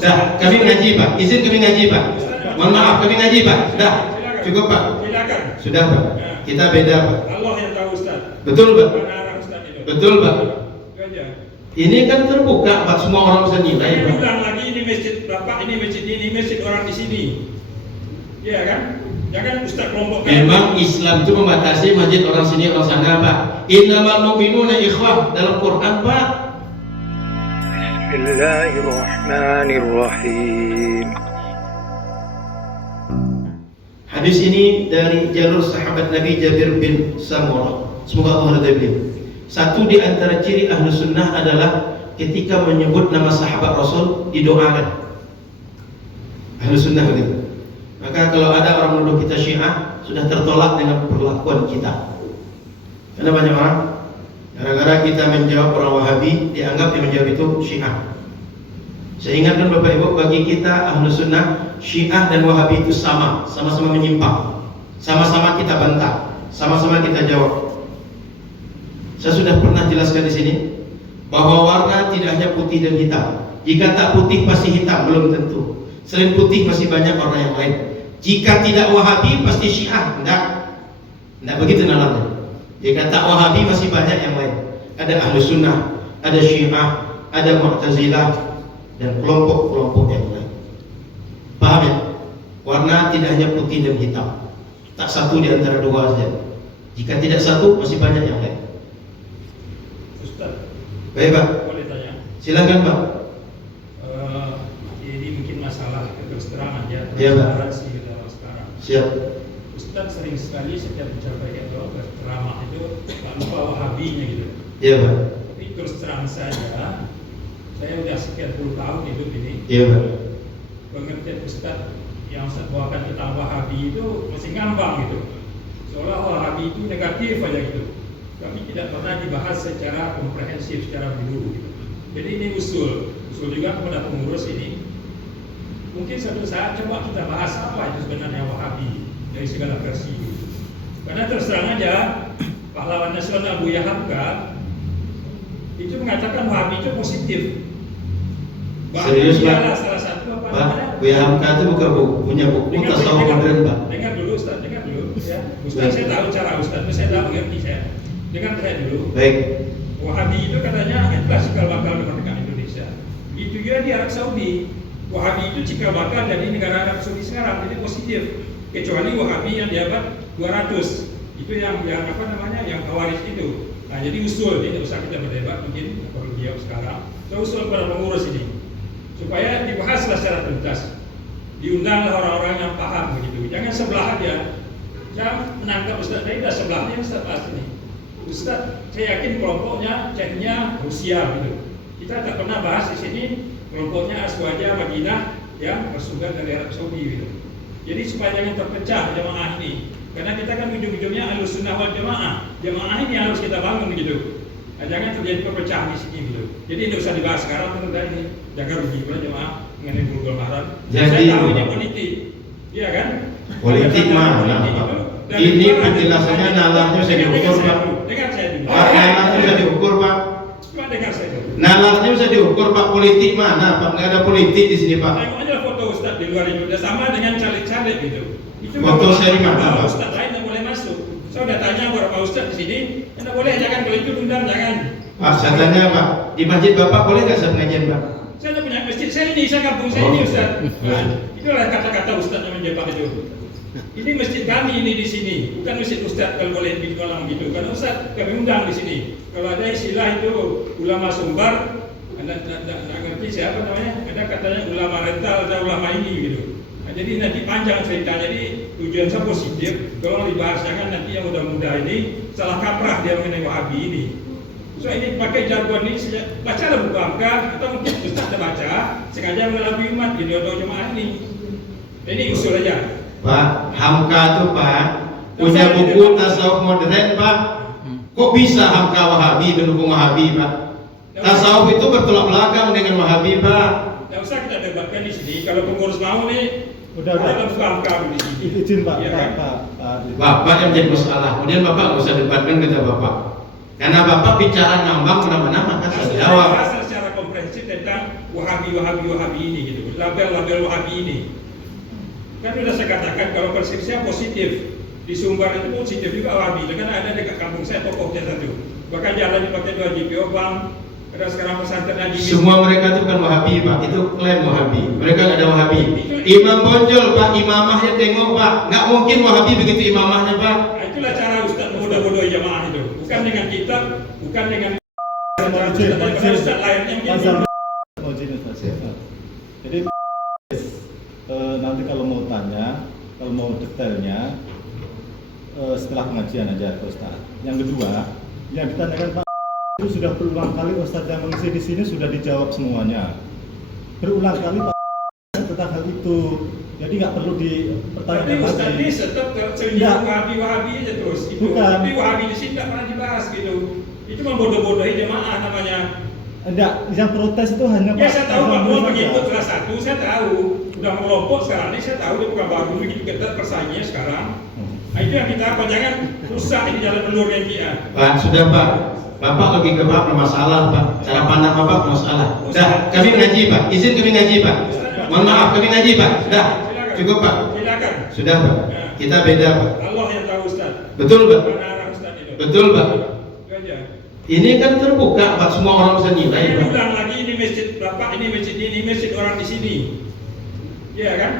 Dah, kami ngaji Pak. Izin kami ngaji Pak. Mohon maaf, kami ngaji Pak. Dah, cukup Pak. Silakan. Sudah Pak. Kita beda Pak. Allah yang tahu Ustaz. Betul Pak. Mana arah Ustaz itu? Betul Pak. Itu aja. Ini kan terbuka Pak, semua orang bisa nilai Saya Pak. bilang lagi ini masjid Bapak, ini masjid orang di sini. Iya kan? Jangan Ustaz kelompok. Memang Islam itu membatasi masjid orang sini orang sana Pak. Innamal mu'minuna ikhwah dalam Quran Pak. Bismillahirrahmanirrahim. Hadis ini dari jalur sahabat Nabi Jabir bin Samurah. Semoga Allah ridha beliau. Satu di antara ciri ahlu sunnah adalah ketika menyebut nama sahabat Rasul didoakan. Ahlu sunnah begitu. Maka kalau ada orang menuduh kita Syiah, sudah tertolak dengan perlakuan kita. Karena banyak orang gara-gara kita menjawab orang Wahabi, dianggap yang menjawab itu Syiah. Saya ingatkan Bapak Ibu, bagi kita ahlu sunnah, Syiah dan Wahabi itu sama-sama menyimpang, sama-sama kita bantah, sama-sama kita jawab. Saya sudah pernah jelaskan di sini bahwa warna tidak hanya putih dan hitam. Jika tak putih pasti hitam, belum tentu. Selain putih masih banyak warna yang lain. Jika tidak Wahabi pasti Syiah, enggak begitu nalarnya. Jika tak Wahabi masih banyak yang lain. Ada ahlu sunnah, ada Syiah, ada Mu'tazilah, dan kelompok-kelompok yang lain. Paham ya? Warna tidak hanya putih dan hitam. Tak satu di antara dua saja. Jika tidak satu, masih banyak yang lain. Ustaz, Baik Pak. boleh tanya? Silakan Pak. Ini mungkin masalah keterangan ya. Iya, Pak. Transparansi kita sekarang. Siap. Ustaz sering sekali setiap mencapai atau berceramah itu tak lupa Wahabinya gitu. Iya Pak. Tapi terus terang saja, saya udah sekian puluh tahun hidup ini. Iya Pak. Pengertian Ustaz yang Ustaz bawakan tentang Wahabi itu masih ngambang gitu. Seolah Wahabi itu negatif aja gitu. Kami tidak pernah dibahas secara komprehensif, secara menyeluruh gitu. Jadi ini usul juga kepada pengurus ini. Mungkin suatu saat coba kita bahas apa itu sebenarnya Wahabi dari segala versi gitu. Karena terus terang aja pahlawan nasional Buya Hamka itu mengatakan Wahabi itu positif. Serius Pak? Salah satu apa Pak, namanya? Buya Hamka itu bukan punya buku tasawuf modern Pak. Dengar dulu Ustaz, dengar dulu ya. Ustaz saya tahu cara Ustaz, saya tahu ngerti saya. Dengar saya dulu. Baik. Wahabi itu katanya adalah cikal bakal kemerdekaan Indonesia. Itu juga di Arab Saudi. Wahabi itu cikal bakal dari negara Arab Saudi sekarang, jadi positif. Kecuali Wahabi yang di abad 200. Itu yang apa namanya? Yang Khawarij itu. Nah, jadi usul ini tidak usah kita berdebat mungkin perlu dia sekarang. Saya usul kepada pengurus ini supaya dibahaslah secara tuntas. Diundanglah orang-orang yang paham begitu. Jangan sebelah aja. Jangan menangkap Ustaz Daida sebelahnya Ustaz bahas ini. Ustaz, saya yakin kelompoknya ceknya Rusia gitu. Kita tak pernah bahas di sini kelompoknya Aswaja Madinah yang bersumber dari Arab Saudi gitu. Jadi supaya jangan terpecah jamaah ini. Karena kita kan ujung-ujungnya Ahlus Sunnah wal Jamaah. Jamaah ini harus kita bangun gitu. Nah, jangan terjadi perpecahan di sini gitu. Jadi tidak usah dibahas sekarang tentang ini. Jaga rugi pula jamaah mengenai Bulughul Maram. Jadi, saya tahu ini politik. Iya kan? Politik mana Pak? Ini penjelasannya nalarnya bisa diukur Pak. Dengar saya dulu. Pak, nalarnya bisa diukur Pak. Cuma dengar saya dulu. Nalarnya bisa diukur Pak. Politik mana Pak? Nggak ada politik di sini Pak. Tengok aja foto Ustaz di luar itu. Udah sama dengan caleg-caleg gitu. Itu Foto saya di mana Pak? Ustaz lain yang boleh masuk. Saya udah tanya beberapa Ustaz di sini. Tidak boleh, jangan kalau itu undang, jangan. Pak, saya tanya Pak, di masjid Bapak boleh nggak saya pengajian Pak? Saya udah punya masjid saya ini, saya kampung saya ini Ustaz. Nah, itulah kata-kata Ustaz yang menjebak itu. Ini masjid kami ini di sini, bukan masjid Ustaz kalau boleh dibilang gitu. Karena Ustaz kami undang di sini. Kalau ada istilah itu ulama sumbar, anda tidak ngerti siapa namanya? Ada katanya ulama rental atau ulama ini gitu. Nah, jadi nanti panjang cerita. Jadi tujuan saya positif. Kalau dibahas jangan nanti yang muda-muda ini salah kaprah dia mengenai Wahabi ini. So ini pakai jargon ini, bacalah buku Hamka atau mungkin Ustaz tidak baca, sengaja mengelabui umat di doa jemaah ini. Ini usul aja. Pak, Hamka itu Pak punya buku tasawuf modern Pak. Kok bisa Hamka Wahabi mendukung Wahabi Pak? Tasawuf itu bertolak belakang dengan Wahabi Pak. Tidak usah kita debatkan di sini. Kalau pengurus mau nih, udah buku Hamka di sini. izin Pak, Ya, kan? Bapak yang menjadi masalah. Kemudian Bapak nggak usah debatkan kata Bapak. Karena Bapak bicara ngambang kemana-mana maka saya jawab. Bahas secara komprehensif tentang Wahabi ini gitu. label-label Wahabi ini. Kan sudah saya katakan kalau persepsinya positif di Sumbar itu positif juga Wahabi. Kan ada dekat kampung saya tokohnya satu. Bahkan jalan dipakai 2 GPO Bang. Ada sekarang pesantren Haji. Semua mereka itu kan Wahabi Pak, itu klaim Wahabi. Mereka nggak ada Wahabi. Imam Bonjol Pak, imamahnya tengok Pak, nggak mungkin Wahabi begitu imamahnya Pak. Nah, itulah cara Ustaz bodoh-bodoh jamaah itu. Bukan dengan kitab, bukan dengan cara Ustaz lain yang Jadi nanti kalau mau tanya, kalau mau detailnya setelah pengajian aja Pak Ustaz. Yang kedua, yang ditanyakan Pak itu sudah berulang kali Ustaz yang mengisi di sini sudah dijawab semuanya. Berulang kali Pak tentang hal itu. Jadi nggak perlu dipertanyakan tapi Ustaz lagi. ini tetap cerita Wahabi aja terus. Itu. Bukan. Tapi Wahabi di sini nggak pernah dibahas gitu. Itu membodoh-bodohi jemaah namanya. Enggak, yang protes itu hanya Ya saya tahu Pak Muhammad saja. pengikut kelas 1, saya tahu. Udah melompok sekarang ini saya tahu dia bukan baru begitu ketat persaingannya sekarang. Nah, itu yang kita apa jangan rusak ini jalan telur yang dia. Pak, sudah Pak. Bapak lagi ke Pak bermasalah Pak. Cara pandang Bapak bermasalah. Dah, kami ngaji Pak. Izin kami ngaji Pak. Mohon maaf, kami ngaji Pak. Dah, cukup Pak. Silakan. Sudah Pak. Kita beda Pak. Allah yang tahu Ustaz. Betul Pak. Mana arah Ustaz itu? Betul Pak. Itu aja. Ini kan terbuka Pak, semua orang bisa nilai Saya Pak. bilang lagi ini masjid Bapak, ini masjid orang di sini. Iya kan?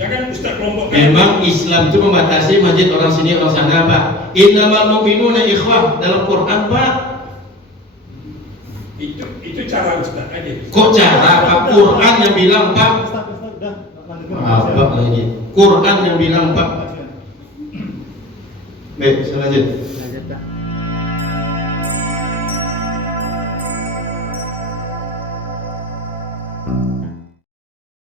Jangan Ustaz kelompok. Memang Islam itu membatasi masjid orang sini orang sana Pak. Innamal mu'minuna ikhwah dalam Quran Pak. Itu cara Ustaz aja. Kok cara Pak? Quran yang bilang Pak. Ustaz udah lanjutkan. Maaf Pak ini. Quran yang bilang Pak. Baik, saya lanjut.